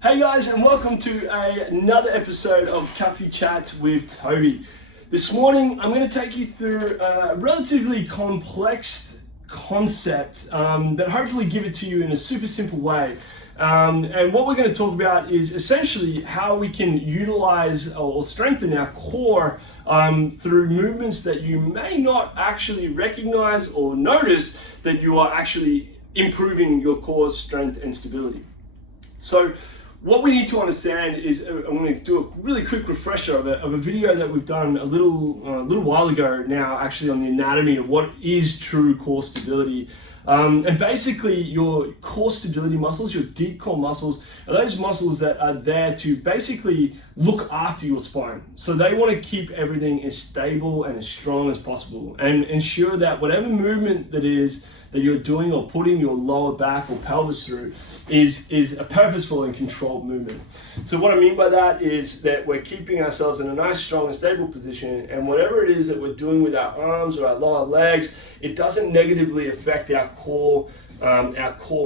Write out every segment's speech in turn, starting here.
Hey guys, and welcome to another episode of Coffee Chats with Toby. This morning I'm going to take you through a relatively complex concept, but hopefully give it to you in a super simple way. And what we're going to talk about is essentially how we can utilize or strengthen our core through movements that you may not actually recognize or notice that you are actually improving your core strength and stability. So what we need to understand is, I'm going to do a really quick refresher of a video that we've done a little while ago now, actually, on the anatomy of what is true core stability. And basically, your core stability muscles, your deep core muscles, are those muscles that are there to basically look after your spine. So they want to keep everything as stable and as strong as possible and ensure that whatever movement that you're doing or putting your lower back or pelvis through is a purposeful and controlled movement. So what I mean by that is that we're keeping ourselves in a nice, strong and stable position, and whatever it is that we're doing with our arms or our lower legs, it doesn't negatively affect our core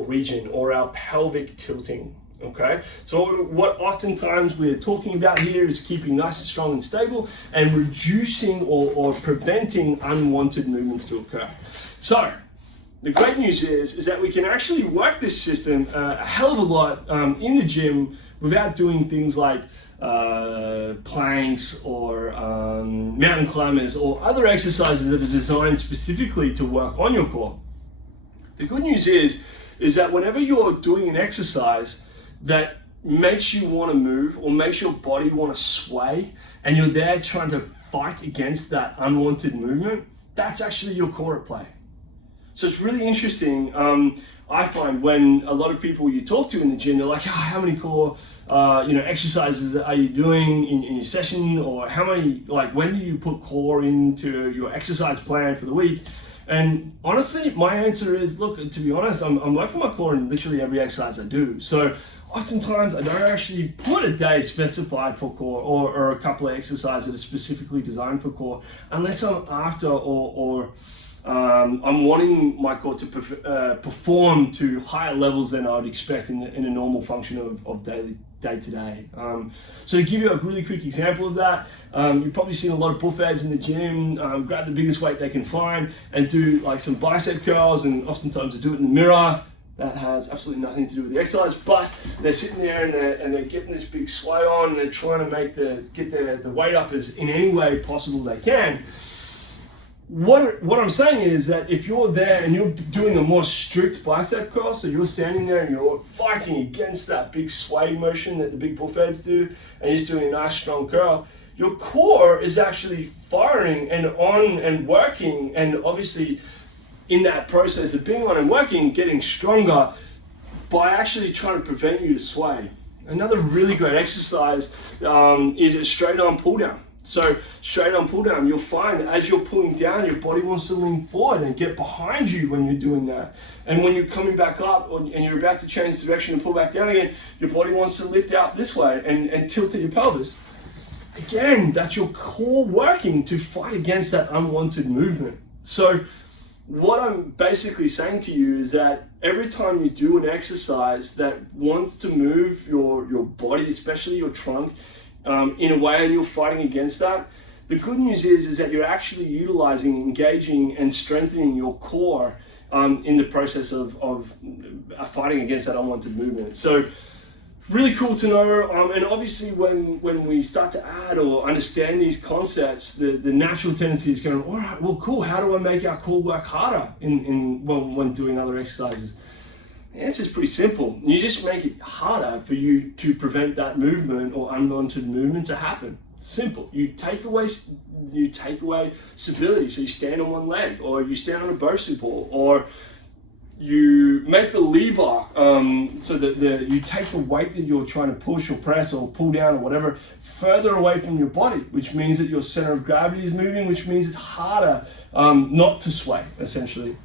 region or our pelvic tilting. Okay, so what oftentimes we're talking about here is keeping nice and strong and stable and reducing or preventing unwanted movements to occur. So the great news is that we can actually work this system a hell of a lot in the gym without doing things like planks or mountain climbers or other exercises that are designed specifically to work on your core. The good news is that whenever you're doing an exercise that makes you want to move or makes your body want to sway, and you're there trying to fight against that unwanted movement, that's actually your core at play. So it's really interesting. I find when a lot of people you talk to in the gym, they're like, how many core exercises are you doing in your session, or how many, when do you put core into your exercise plan for the week? And honestly, my answer is, look, to be honest, I'm working my core in literally every exercise I do. So oftentimes I don't actually put a day specified for core or a couple of exercises that are specifically designed for core, unless I'm after or I'm wanting my core to perform to higher levels than I would expect in a normal function of day to day. So to give you a really quick example of that, you've probably seen a lot of buffheads in the gym grab the biggest weight they can find and do like some bicep curls, and oftentimes they do it in the mirror. That has absolutely nothing to do with the exercise, but they're sitting there and they're getting this big sway on, and they're trying to get the weight up as in any way possible they can. What I'm saying is that if you're there and you're doing a more strict bicep curl, so you're standing there and you're fighting against that big sway motion that the big buffheads do, and you're just doing a nice strong curl, your core is actually firing and on and working, and obviously in that process of being on and working, getting stronger by actually trying to prevent you to sway. Another really great exercise is a straight arm pull down. So straight arm pull down, you'll find that as you're pulling down, your body wants to lean forward and get behind you when you're doing that. And when you're coming back up and you're about to change direction and pull back down again, your body wants to lift out this way and tilt at your pelvis. Again, that's your core working to fight against that unwanted movement. So what I'm basically saying to you is that every time you do an exercise that wants to move your body, especially your trunk, in a way, and you're fighting against that, the good news is that you're actually utilizing, engaging, and strengthening your core in the process of fighting against that unwanted movement. So really cool to know, and obviously when we start to add or understand these concepts, the natural tendency is going, all right, well, cool, how do I make our core work harder when doing other exercises? The answer is pretty simple. You just make it harder for you to prevent that movement or unwanted movement to happen. Simple. You take away stability, so you stand on one leg, or you stand on a Bosu ball, or you make the lever so that you take the weight that you're trying to push or press or pull down or whatever further away from your body, which means that your center of gravity is moving, which means it's harder not to sway, essentially.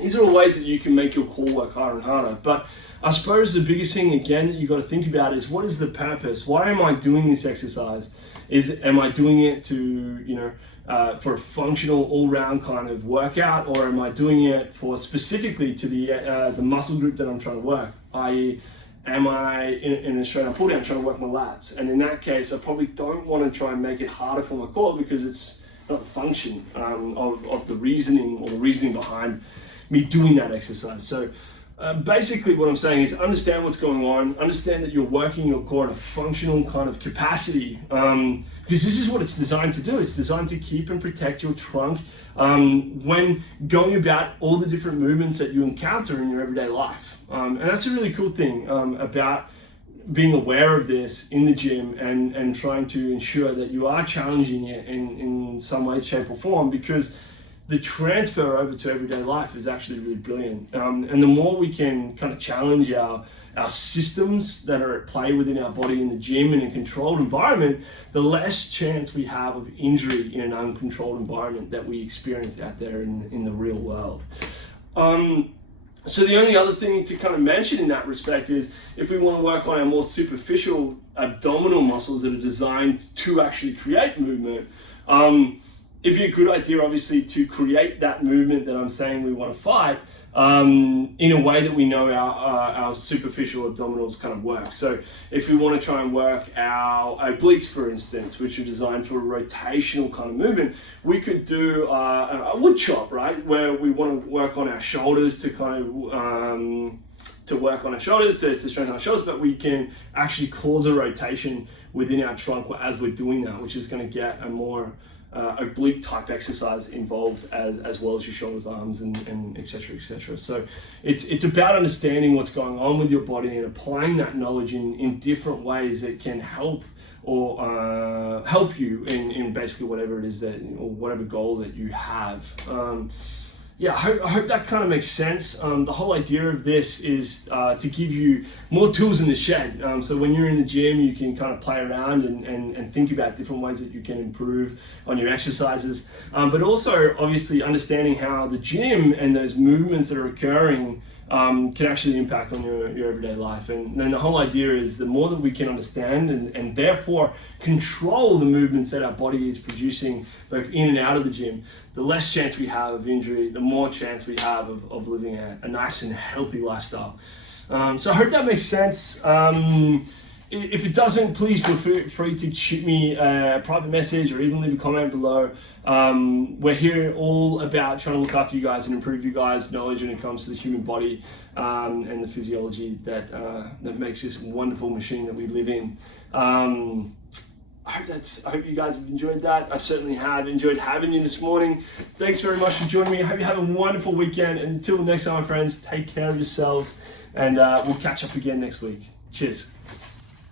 These are all ways that you can make your core work harder and harder. But I suppose the biggest thing, again, that you've got to think about is, what is the purpose? Why am I doing this exercise? Am I doing it to, for a functional all-round kind of workout, or am I doing it for specifically to the muscle group that I'm trying to work, i.e. am I in a straight arm pull down trying to work my lats? And in that case, I probably don't want to try and make it harder for my core because it's not the function of the reasoning or the reasoning behind me doing that exercise. So basically what I'm saying is understand what's going on, understand that you're working your core in a functional kind of capacity, because this is what it's designed to do. It's designed to keep and protect your trunk when going about all the different movements that you encounter in your everyday life. And that's a really cool thing about being aware of this in the gym and trying to ensure that you are challenging it in some way, shape or form, because the transfer over to everyday life is actually really brilliant. And the more we can kind of challenge our systems that are at play within our body in the gym in a controlled environment, the less chance we have of injury in an uncontrolled environment that we experience out there in the real world. So the only other thing to kind of mention in that respect is if we want to work on our more superficial abdominal muscles that are designed to actually create movement, it'd be a good idea, obviously, to create that movement that I'm saying we want to fight in a way that we know our superficial abdominals kind of work. So if we want to try and work our obliques, for instance, which are designed for a rotational kind of movement, we could do a wood chop, right? Where we want to work on our shoulders to kind of to strengthen our shoulders, but we can actually cause a rotation within our trunk as we're doing that, which is going to get a more oblique type exercise involved as well as your shoulders, arms, and et cetera, et cetera. So it's about understanding what's going on with your body and applying that knowledge in different ways that can help or help you in basically whatever it is that, or whatever goal that you have. Yeah, I hope that kind of makes sense. The whole idea of this is to give you more tools in the shed. So when you're in the gym, you can kind of play around and think about different ways that you can improve on your exercises. But also, obviously, understanding how the gym and those movements that are occurring can actually impact on your everyday life. And then the whole idea is the more that we can understand and therefore control the movements that our body is producing both in and out of the gym, the less chance we have of injury, the more chance we have of living a nice and healthy lifestyle. So I hope that makes sense. If it doesn't, please feel free to shoot me a private message or even leave a comment below. We're here all about trying to look after you guys and improve you guys' knowledge when it comes to the human body and the physiology that makes this wonderful machine that we live in. I hope you guys have enjoyed that. I certainly have enjoyed having you this morning. Thanks very much for joining me. I hope you have a wonderful weekend. And until next time, my friends, take care of yourselves, and we'll catch up again next week. Cheers.